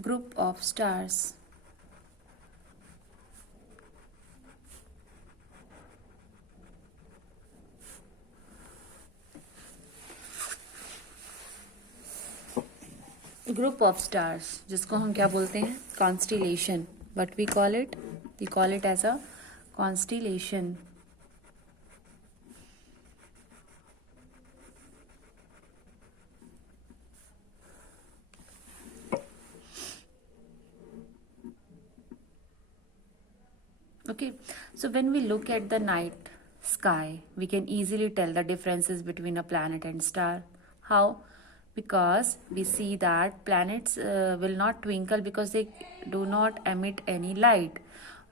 Group of stars. Group of stars, जिसको हम क्या बोलते हैं? Constellation. But we call it as a constellation. Okay, so when we look at the night sky, we can easily tell the differences between a planet and star. How? Because we see that planets will not twinkle because they do not emit any light,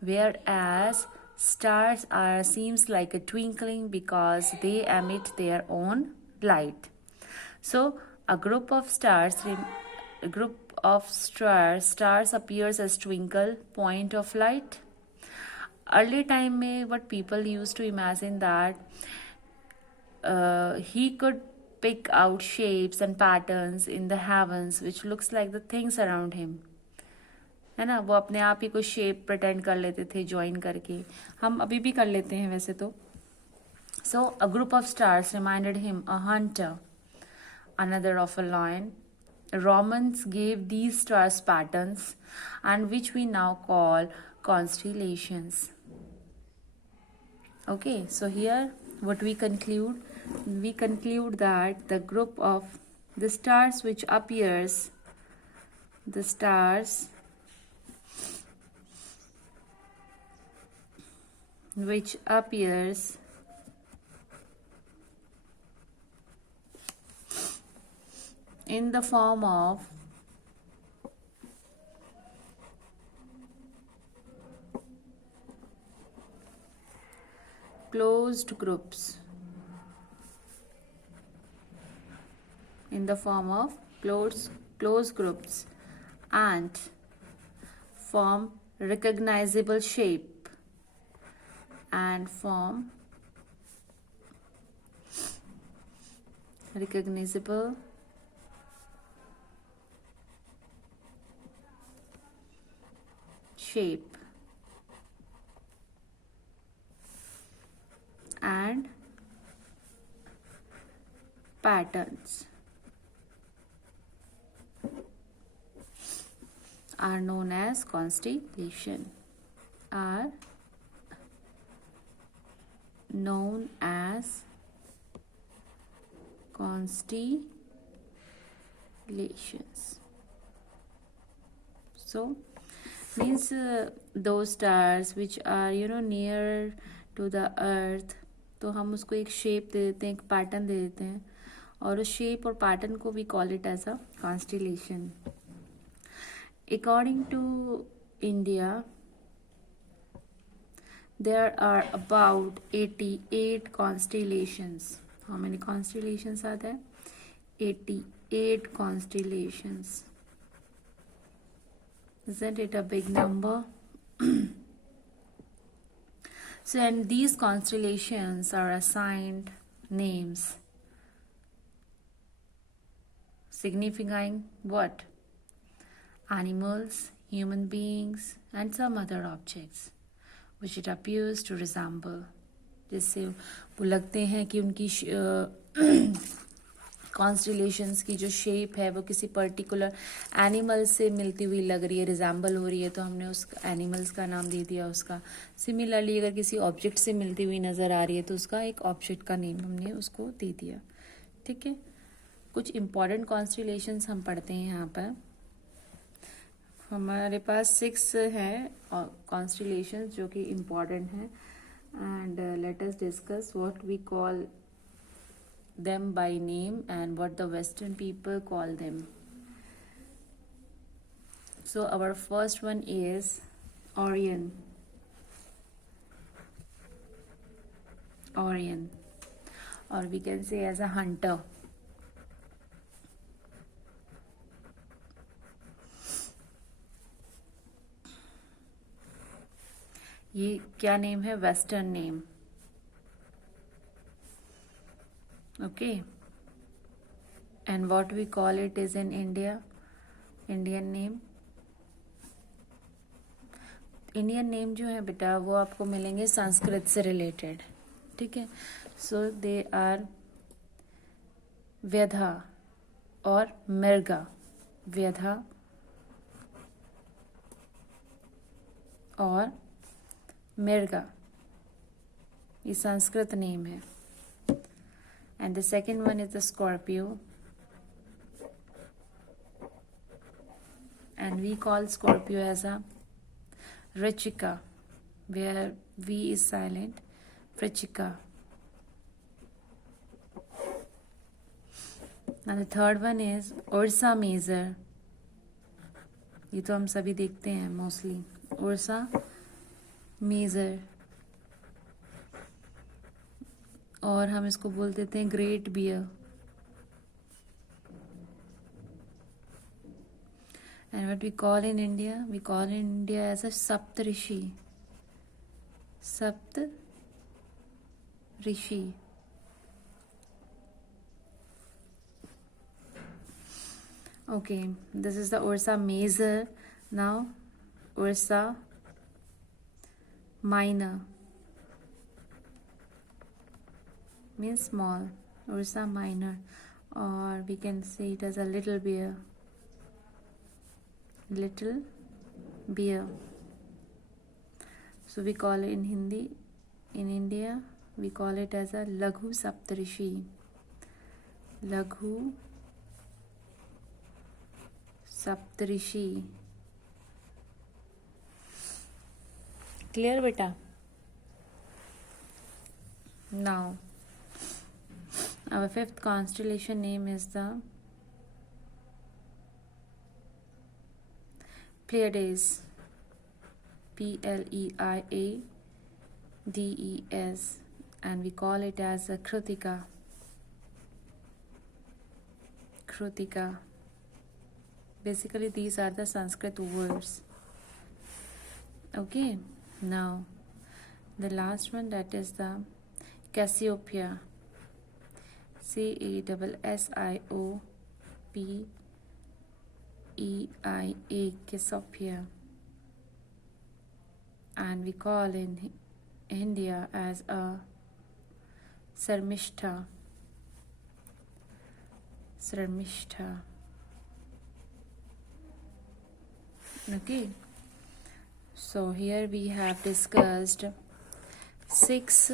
whereas stars are seems like a twinkling because they emit their own light. So a group of stars appears as twinkle point of light. Early time में what people used to imagine that he could pick out shapes and patterns in the heavens which looks like the things around him. है ना, वो अपने आप ही कुछ shape pretend कर लेते थे ज्वाइन करके. हम अभी भी कर लेते हैं वैसे तो. So a group of stars reminded him a hunter, another of a lion. Romans gave these stars patterns and which we now call constellations. Okay, so here what we conclude that the group of the stars which appears in the form of closed groups, and form recognizable shape and patterns are known as constellation. So means those stars which are near to the earth, तो हम उसको एक shape दे देते हैं, एक pattern दे देते हैं, और उस शेप और पैटर्न को we call it as a constellation. According to India, there are about 88 constellations. How many constellations are there? 88 constellations. Isn't it a big number? So, and these constellations are assigned names signifying what? Animals, human beings, and some other objects which it appears to resemble. जिससे वो लगते हैं कि उनकी constellations की जो shape है वो किसी पर्टिकुलर एनिमल से मिलती हुई लग रही है, रिजेंबल हो रही है, तो हमने उस एनिमल्स का नाम दे दिया उसका. सिमिलरली अगर किसी ऑब्जेक्ट से मिलती हुई नज़र आ रही है तो उसका एक ऑब्जेक्ट का नेम हमने उसको दे दिया. ठीक है, कुछ इम्पॉर्टेंट कॉन्स्टेलेशंस हम पढ़ते हैं यहाँ पर. हमारे पास 6 हैं कॉन्स्टेलेशंस जो कि इम्पॉर्टेंट हैं, and let us discuss what we call them by name and what the Western people call them. So our first one is Orion, or we can say as a hunter. ये क्या name है? Western name. Okay, and what we call it is in India, Indian name. Indian name जो है बेटा वो आपको मिलेंगे संस्कृत से रिलेटेड, ठीक है। सो दे आर व्यधा और मृगा। व्यधा और मृगा, ये संस्कृत नेम है। And the second one is the Scorpio, and we call Scorpio as a Vrishika, where V is silent. Vrishika. Now the third one is Ursa Major. ये तो हम सभी देखते हैं मोस्टली, Ursa Major, और हम इसको बोल देते हैं great bear. And what we call in India? We call in India as a Saptarishi. Saptarishi. Okay, this is the Ursa Major. Now, Ursa Minor means small. Ursa Minor, or we can say it as a little bear. Little bear. So we call it in Hindi, in India we call it as a Laghu Saptarishi. Laghu Saptarishi. Clear beta? Now our fifth constellation name is the Pleiades. Pleiades, and we call it as a Krutika. Krutika. Basically these are the Sanskrit words. Okay, now the last one, that is the Cassiopeia. Cassiopeia, Cassiopeia, and we call in India as a Sarmishta. Sarmishta. Okay, so here we have discussed 6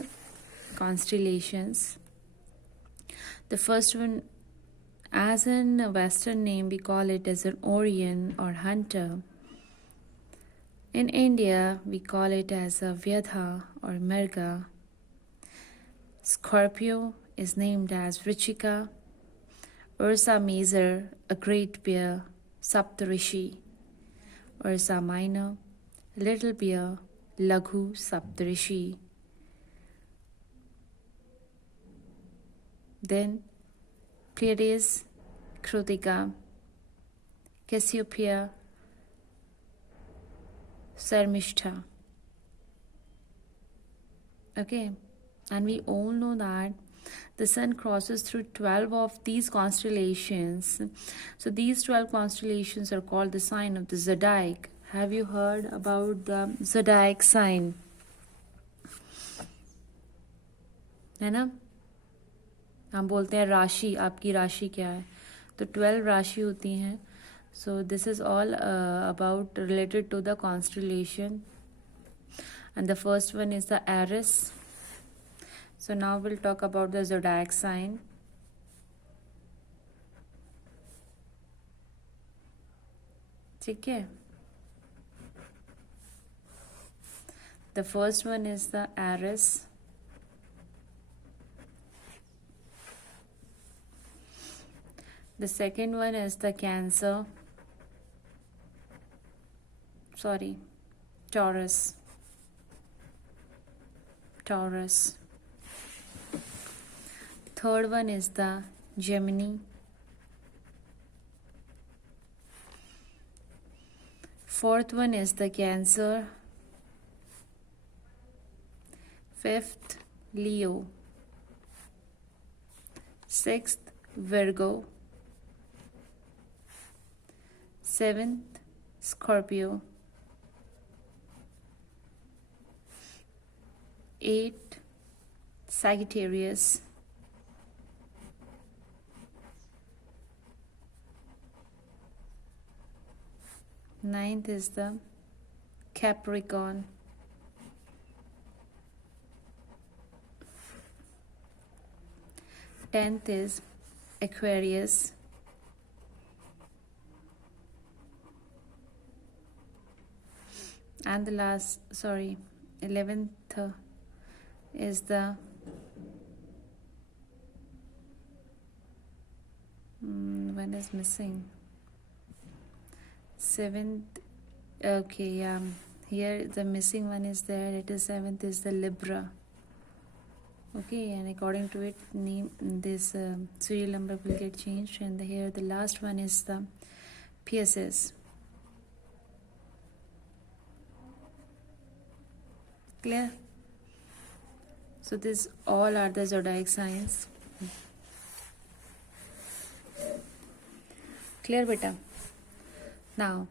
constellations. The first one, as in a Western name, we call it as an Orion or hunter. In India, we call it as a Vyadha or Mrga. Scorpio is named as Vrishika. Ursa Major, a great bear, Saptarishi. Ursa Minor, little bear, Laghu Saptarishi. Then Pleiades, Krutika, Cassiopeia, Sarmishta. Okay, and we all know that the sun crosses through 12 of these constellations. So these 12 constellations are called the sign of the zodiac. Have you heard about the zodiac sign? है ना, हम बोलते हैं राशि, आपकी राशि क्या है, तो 12 राशि होती हैं. So this is all about related to the constellation, and the first one is the Aries. So now we'll talk about the zodiac sign. ठीक है, the first one is the Aries. The second one is the Cancer. Sorry, Taurus. Taurus. Third one is the Gemini. Fourth one is the Cancer. Fifth, Leo. Sixth, Virgo. Seventh, Scorpio. 8, Sagittarius. 9th is the Capricorn. 10th is Aquarius. And the 11th is the one is missing. 7th, okay, yeah, here the missing one is there. It is 7th is the Libra. Okay, and according to it, this serial number will get changed. And here the last one is the Pisces. Clear? So these all are the zodiac signs. Clear, beta? Now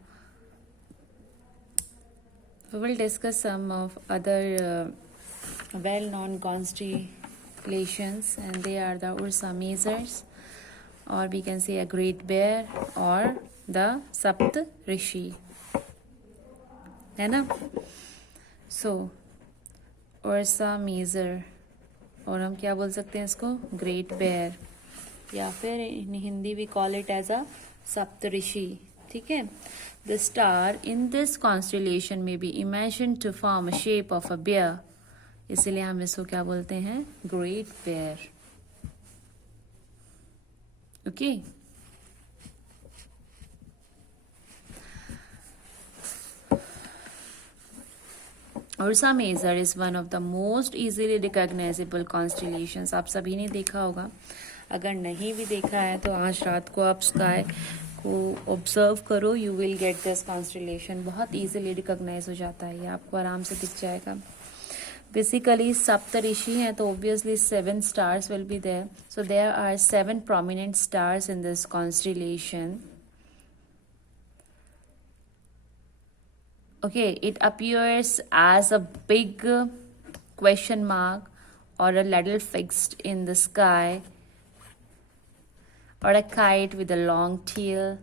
we will discuss some of other well-known constellations, and they are the Ursa Majors, or we can say a Great Bear, or the Sapt Rishi, है ना? So Ursa Major, और हम क्या बोल सकते हैं इसको? Great Bear, या फिर in Hindi we call it as a Sapt Rishi. ठीक है? The star in this constellation may be imagined to form a shape of a bear. इसलिए हम इसको क्या बोलते हैं? Great Bear. Okay. Ursa Major is one of the most easily recognizable constellations. आप सभी ने देखा होगा. अगर नहीं भी देखा है तो आज रात को आप स्काई को ऑब्जर्व करो, you will get this constellation. बहुत इजीली रिकॉग्नाइज हो जाता है, ये आपको आराम से दिख जाएगा. बेसिकली सप्त ऋषि हैं तो obviously 7 stars will be there. So there are 7 prominent stars in this constellation. Okay, it appears as a big question mark or a ladle fixed in the sky, or a kite with a long tail.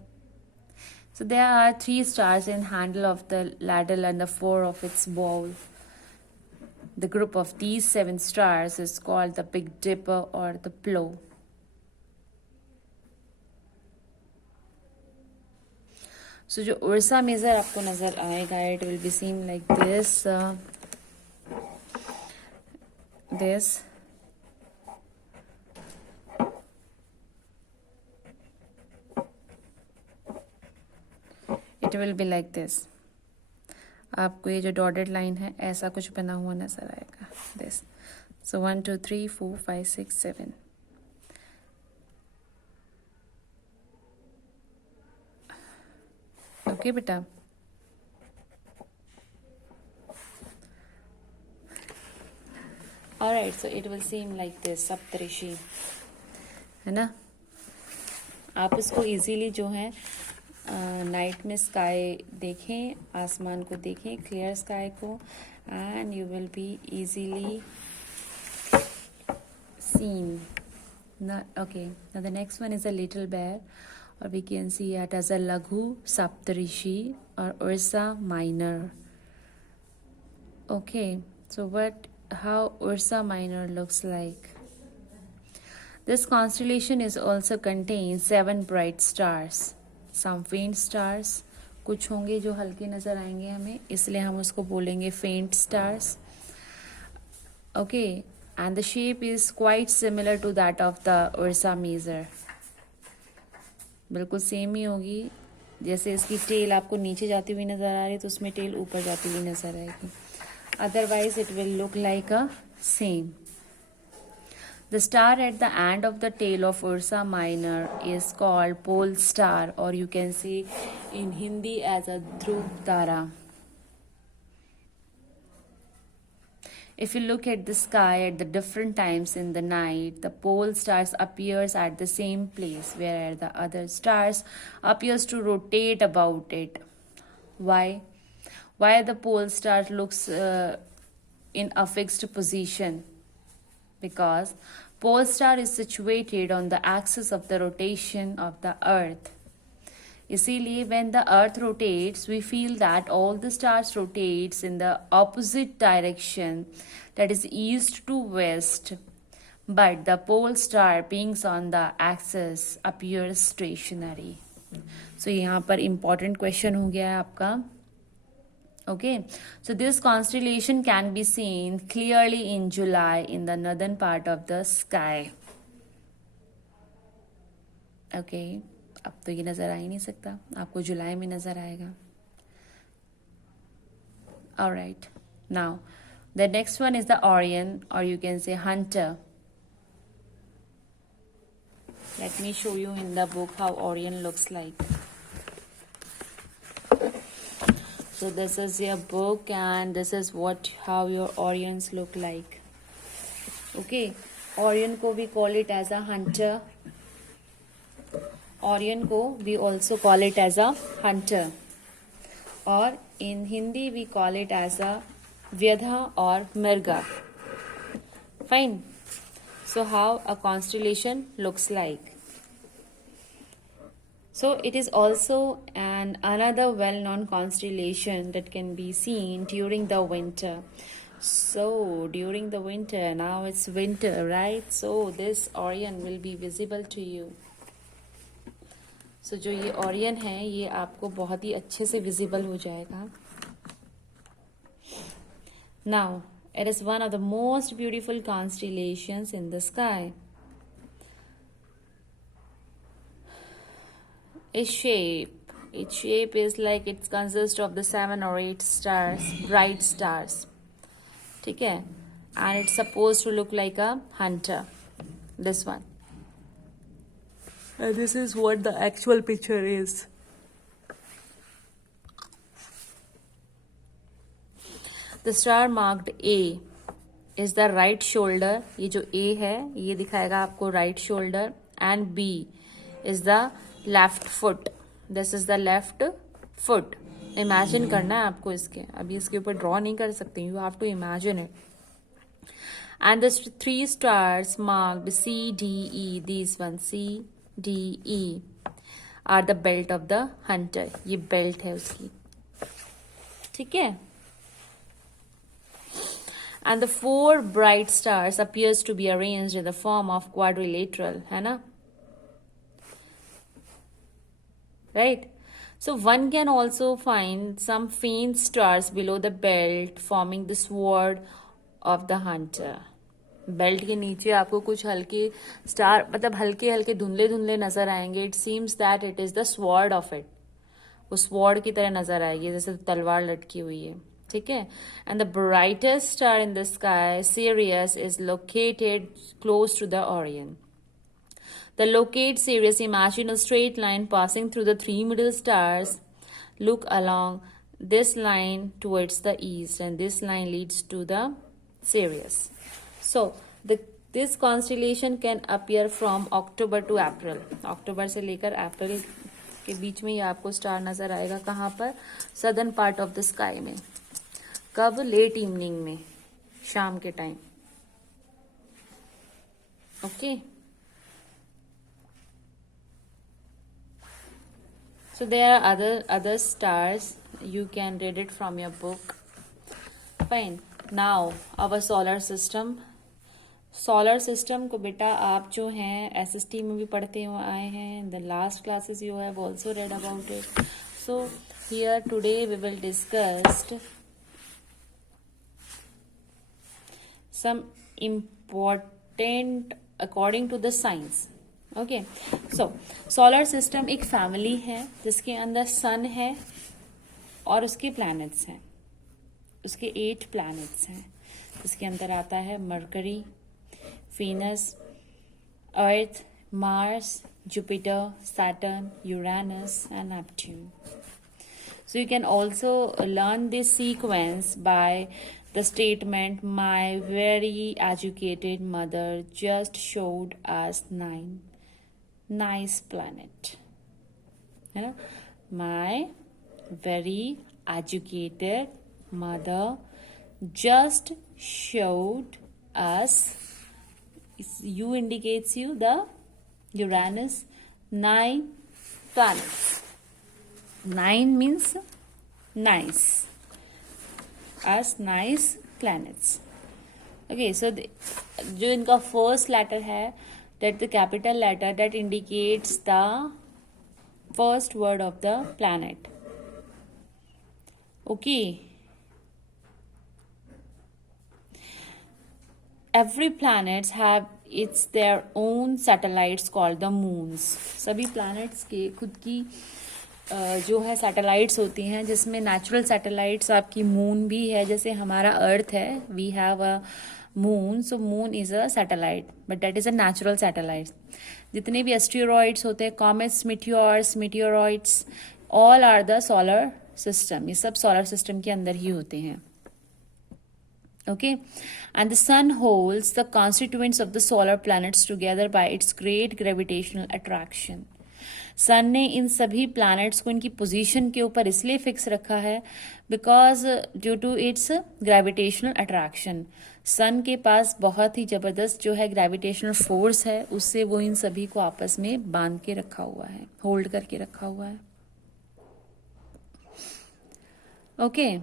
So there are 3 stars in handle of the ladle and the 4 of its bowl. The group of these 7 stars is called the Big Dipper or the Plow. So जो Ursa Major आपको नजर आएगा, it will be seen like this. It will be like this. आपको ये जो dotted line है ऐसा कुछ बना हुआ नजर आएगा. This. So 1 2 3 4 5 6 7. Okay, बेटा. Alright, so it will seem like this. सप्तऋषि है ना. आप इसको इजीली जो है नाइट में स्काई देखें, आसमान को देखें, क्लियर स्काई को, and you will be easily seen. Okay, now the next one is a little bear, or we can see it as a Laghu Saptarishi or Ursa Minor. Okay, so how Ursa Minor looks like. This constellation is also contains 7 bright stars. Some faint stars, कुछ होंगे जो हल्के नजर आएंगे हमें, इसलिए हम उसको बोलेंगे faint stars. Okay, and the shape is quite similar to that of the Ursa Major. बिल्कुल सेम ही होगी. जैसे इसकी टेल आपको नीचे जाती हुई नजर आ रही है तो उसमें टेल ऊपर जाती हुई नजर आएगी. Otherwise it will look like a same. The star at the end of the tail of Ursa Minor is called pole star, or you can say in Hindi as a Dhruv Tara. If you look at the sky at the different times in the night, the pole stars appears at the same place, whereas the other stars appears to rotate about it. Why? Why the pole star looks in a fixed position because pole star is situated on the axis of the rotation of the earth. इसीलिए when the earth rotates, we feel that all the stars rotates in the opposite direction, that is east to west, but the pole star being on the axis appears stationary. So यहाँ पर important question हो गया है आपका. Okay, so this constellation can be seen clearly in July in the northern part of the sky. Okay, अब तो ये नज़र आ ही नहीं सकता, आपको जुलाई में नज़र आएगा. Alright, now the next one is the Orion, or you can say Hunter. Let me show you in the book how Orion looks like. So this is your book and this is how your Orions look like. Okay, Orion ko we call it as a hunter. Orion ko we also call it as a hunter. Or in Hindi we call it as a Vyadha or Mirga. Fine. So how a constellation looks like. So it is also another well-known constellation that can be seen during the winter. So during the winter, now it's winter, right? So this Orion will be visible to you. So जो ये Orion है, ये आपको बहुत ही अच्छे से visible हो जाएगा. Now, it is one of the most beautiful constellations in the sky. Its shape is like it consists of the 7 or 8 stars, bright stars. ठीक है? And it's supposed to look like a hunter. This one. And this is what the actual picture is. The star marked A is the right shoulder. ये जो A है, ये दिखाएगा आपको right shoulder. And B is the left foot. This is the left foot. Imagine करना है आपको इसके. अभी इसके ऊपर draw नहीं कर सकते. You have to imagine it. And the 3 stars marked C, D, E. These ones C, D, E are the belt of the hunter. ये belt है उसकी. ठीक है? And the 4 bright stars appears to be arranged in the form of quadrilateral, है ना? Right? So one can also find some faint stars below the belt forming the sword of the hunter. Belt के नीचे आपको कुछ हल्के star मतलब हल्के हल्के धुंधले धुंधले नजर आएंगे. It seems that it is the sword of it. वो स्वॉर्ड की तरह नजर आएगी जैसे तलवार लटकी हुई है. ठीक है. And the brightest star in the sky Sirius is located close to the Orion. The locate Sirius, imagine a straight line passing through the 3 middle stars. Look along this line towards the east and this line leads to the Sirius. So, this constellation can appear from October to April. October से लेकर April के बीच में ये आपको star नजर आएगा. कहाँ पर? Southern part of the sky में. कब? Late evening में, शाम के time. Okay. So there are other stars. You can read it from your book. Fine. Now our solar system. Solar system को बेटा आप जो हैं SST में भी पढ़ते हुए आए हैं. The last classes you have also read about it. So here today we will discuss some important according to the science. Okay. So solar system एक फैमिली है जिसके अंदर सन है और उसके प्लैनेट्स हैं. उसके 8 प्लैनेट्स हैं जिसके अंदर आता है Mercury, Venus, Earth, Mars, Jupiter, Saturn, Uranus and Neptune. So you can also learn this sequence by the statement, my very educated mother just showed us 9 nice planet. You know, my very educated mother just showed us, U indicates you the Uranus, 9 planets. 9 means nice. As nice planets. Okay, so जो इनका first letter है, that the capital letter that indicates the first word of the planet. Okay. Every planets have it's their own satellites called the moons. सभी planets के खुद की जो है satellites होती हैं, जिसमें नेचुरल सैटेलाइट्स आपकी मून भी है, जैसे हमारा अर्थ है, we have a moon, so moon is a satellite, but that is a natural satellite. जितने भी एस्टेरॉइड्स होते हैं, comets, meteors, meteoroids, all are the solar system. ये सब सोलर सिस्टम के अंदर ही होते हैं. Okay, and the sun holds the constituents of the solar planets together by its great gravitational attraction. सन ने इन सभी प्लैनेट्स को इनकी पोजीशन के ऊपर इसलिए फिक्स रखा है because due to its gravitational attraction. Sun के पास बहुत ही जबरदस्त जो है ग्रेविटेशनल फोर्स है, उससे वो इन सभी को आपस में बांध के रखा हुआ है, होल्ड करके रखा हुआ है. Okay,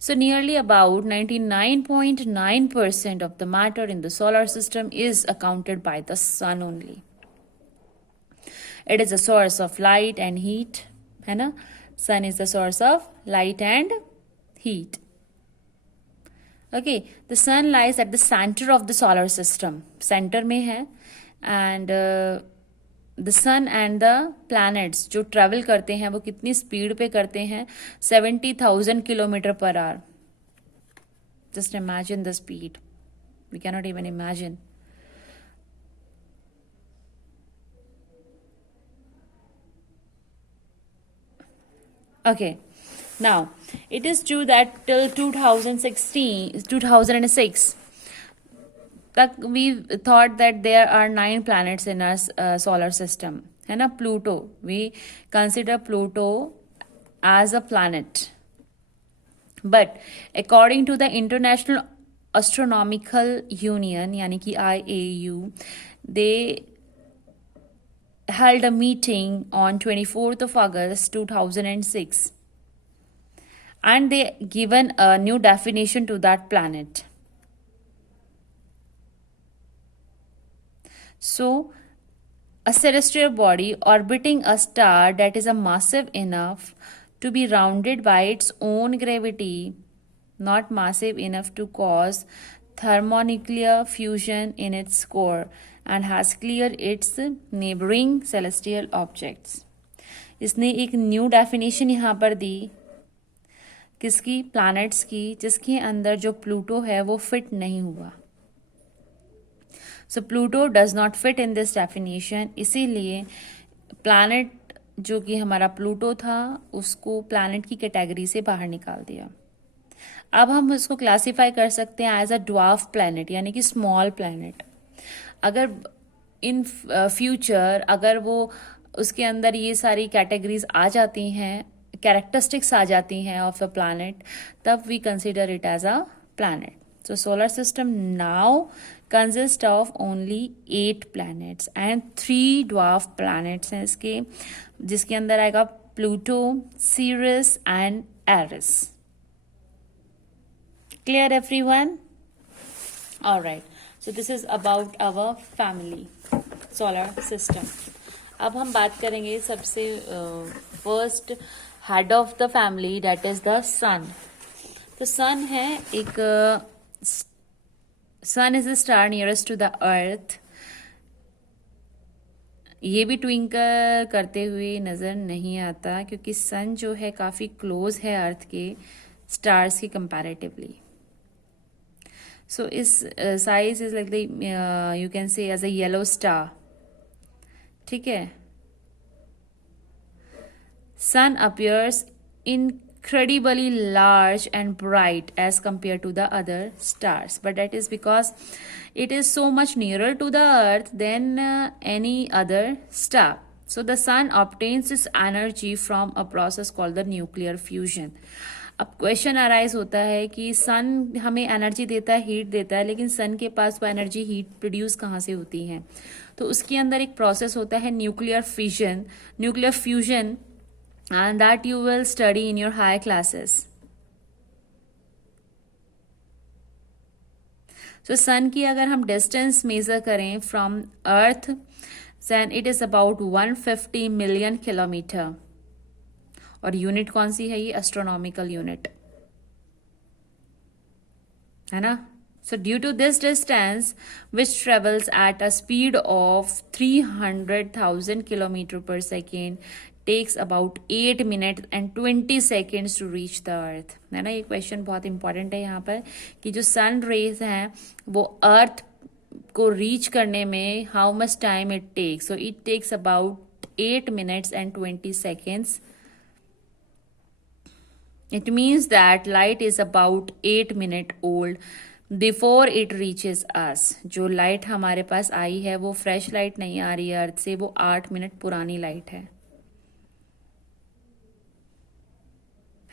so nearly about 99.9% of the matter in the solar system is accounted by the sun only. It is a source of light and heat, है ना? Sun is the source of light and heat. Okay, the sun lies at the center of the solar system. Center में है, and the sun and the planets जो travel करते हैं वो कितनी speed पे करते हैं? 70,000 kilometre per hour. Just imagine the speed. We cannot even imagine. Okay, now it is true that till 2006 तक we thought that there are 9 planets in our solar system, है ना? Pluto, we consider Pluto as a planet, but according to the International Astronomical Union यानी कि IAU, they held a meeting on 24th of August 2006, and they given a new definition to that planet. So, a celestial body orbiting a star that is a massive enough to be rounded by its own gravity, not massive enough to cause thermonuclear fusion in its core, and has cleared its neighboring celestial objects. इसने एक new definition यहाँ पर दी, किसकी? Planets की, जिसके अंदर जो Pluto है वो फिट नहीं हुआ. सो Pluto does not fit in this definition. इसीलिए प्लैनेट जो कि हमारा प्लूटो था उसको प्लैनेट की कैटेगरी से बाहर निकाल दिया. अब हम उसको क्लासिफाई कर सकते हैं एज अ ड्वार्फ प्लैनेट, यानी कि स्मॉल प्लैनेट. अगर इन फ्यूचर अगर वो उसके अंदर ये सारी कैटेगरीज आ जाती हैं, कैरेक्टरिस्टिक्स आ जाती हैं ऑफ अ प्लैनेट, तब we consider it as a planet. So solar system now consist of only 8 planets and 3 dwarf planets हैं इसके, जिसके अंदर आएगा Pluto, Ceres and Eris. Clear everyone? All right. So this is about our family, solar system. अब हम बात करेंगे सबसे first head of the family, that is the sun. तो सन है एक, sun is the star nearest to the earth. ये भी ट्विंकल करते हुए नजर नहीं आता क्योंकि सन जो है काफी क्लोज है अर्थ के स्टार्स की comparatively. So its size is like the you can say as a yellow star. ठीक है. Sun appears incredibly large and bright as compared to the other stars, but that is because it is so much nearer to the earth than any other star. So the sun obtains its energy from a process called the nuclear fusion. अब question arise होता है कि सन हमें energy देता है, heat देता है, लेकिन सन के पास वो एनर्जी हीट प्रोड्यूस कहाँ से होती है? तो उसके अंदर एक प्रोसेस होता है nuclear fusion, and that you will study in your higher classes. So sun की अगर हम डिस्टेंस मेजर करें from earth, then it is about 150 million kilometre. और यूनिट कौन सी है? ये एस्ट्रोनॉमिकल यूनिट है ना. So due to this distance which travels at a speed of 300,000 kilometre per second takes about 8 minute and 20 seconds to reach the earth. है ना. ये क्वेश्चन बहुत इंपॉर्टेंट है यहाँ पर कि जो सन रेज हैं वो अर्थ को रीच करने में how much time it takes. So it takes about 8 minutes and 20 seconds. It means that light is about 8 minutes old before it reaches us. जो लाइट हमारे पास आई है वो फ्रेश लाइट नहीं आ रही है अर्थ से, वो 8 मिनट पुरानी लाइट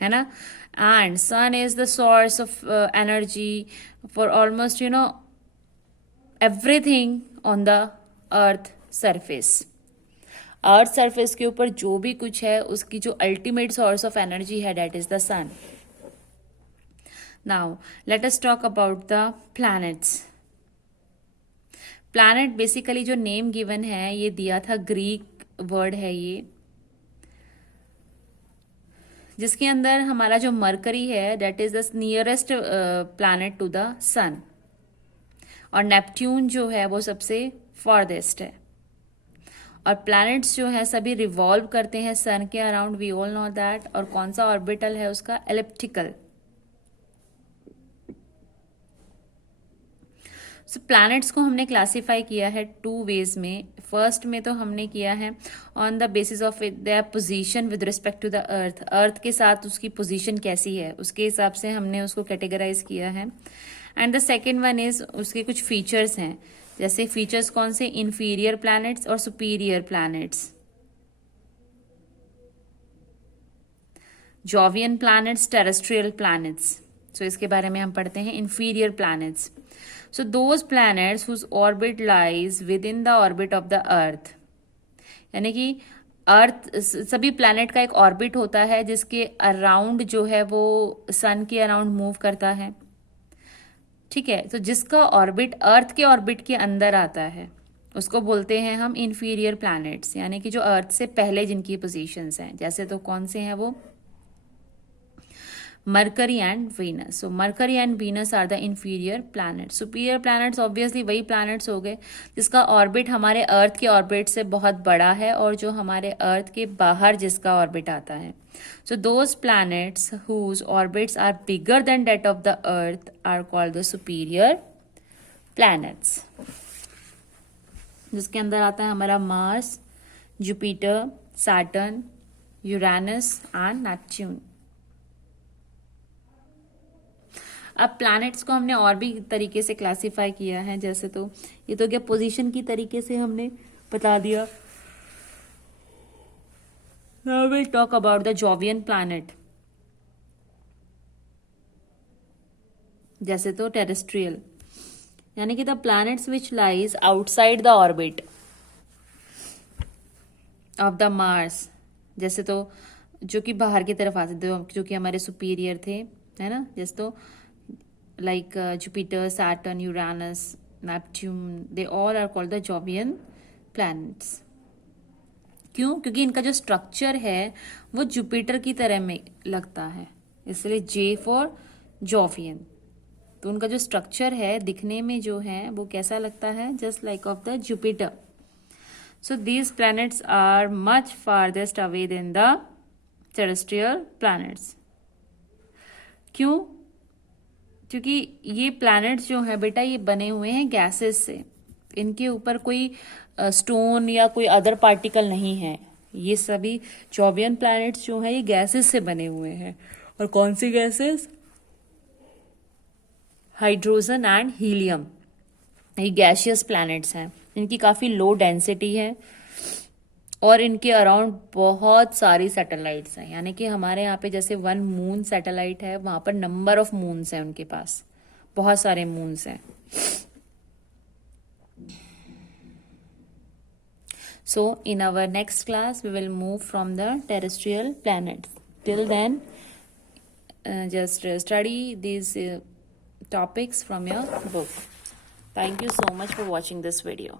है ना. And sun is the source of energy for almost everything on the earth surface. Earth surface के ऊपर जो भी कुछ है उसकी जो अल्टीमेट सोर्स ऑफ एनर्जी है that is the sun. Now let us talk about the planets. Planet basically जो नेम गिवन है ये दिया था, ग्रीक वर्ड है ये, जिसके अंदर हमारा जो मरकरी है that is the nearest planet to the sun, और नेपट्यून जो है वो सबसे फॉरदेस्ट है. और प्लैनेट्स जो है सभी रिवॉल्व करते हैं सन के around, we all know that. और कौन सा ऑर्बिटल है उसका? एलिप्टिकल. सो प्लैनेट्स को हमने क्लासिफाई किया है 2 वेज में. फर्स्ट में तो हमने किया है on the basis of their position with respect to the earth. Earth के साथ उसकी पोजीशन कैसी है उसके हिसाब से हमने उसको कैटेगराइज किया है. And the second one is उसके कुछ फीचर्स हैं. जैसे फीचर्स कौन से? इंफीरियर प्लैनेट्स और superior planets. Jovian planets, terrestrial planets. So इसके बारे में हम पढ़ते हैं. Inferior planets, so those planets whose orbit lies within the orbit of the earth. यानी कि अर्थ, सभी प्लैनेट का एक ऑर्बिट होता है जिसके अराउंड जो है वो सन के अराउंड मूव करता है. ठीक है. तो जिसका ऑर्बिट अर्थ के ऑर्बिट के अंदर आता है उसको बोलते हैं हम इंफीरियर प्लैनेट्स, यानी कि जो अर्थ से पहले जिनकी पोजीशंस हैं. जैसे तो कौन से हैं वो? Mercury and Venus. So Mercury and Venus are the inferior planets. Superior planets obviously वही प्लैनेट्स हो गए जिसका ऑर्बिट हमारे अर्थ के ऑर्बिट से बहुत बड़ा है और जो हमारे अर्थ के बाहर जिसका ऑर्बिट आता है. So those planets whose orbits are bigger than that of the Earth are called the superior planets. जिसके अंदर आता है हमारा Mars, Jupiter, Saturn, Uranus and Neptune. अब प्लैनेट्स को हमने और भी तरीके से क्लासिफाई किया है. जैसे तो ये तो क्या पोजीशन की तरीके से हमने बता दिया. Now we'll talk about the Jovian planet. जैसे तो टेरेस्ट्रियल, यानी कि the planets which lies outside the orbit of the Mars. जैसे तो जो कि बाहर की तरफ आते थे, जो कि हमारे सुपीरियर थे, है ना. जैसे तो like Jupiter, Saturn, Uranus, Neptune, they all are called the Jovian planets. क्यों? क्योंकि इनका जो स्ट्रक्चर है वो जुपिटर की तरह में लगता है, इसलिए जे फॉर जॉवियन. तो उनका जो स्ट्रक्चर है दिखने में जो है वो कैसा लगता है? Just like of the Jupiter. So these planets are much farthest away than the terrestrial planets. क्यों? क्योंकि ये प्लैनेट्स जो है बेटा ये बने हुए हैं गैसेस से. इनके ऊपर कोई स्टोन या कोई अदर पार्टिकल नहीं है. ये सभी जॉवियन प्लैनेट्स जो है ये गैसेस से बने हुए हैं. और कौन सी गैसेस? Hydrogen and helium. ये गैसियस प्लैनेट्स हैं. इनकी काफी लो डेंसिटी है और इनके अराउंड बहुत सारी सैटेलाइट्स हैं, यानी कि हमारे यहाँ पे जैसे 1 मून सैटेलाइट है, वहां पर नंबर ऑफ मून्स हैं उनके पास, बहुत सारे मून्स हैं. So in our next class we will move from the terrestrial planets. Till then, just study these topics from your book. Thank you so much for watching this video.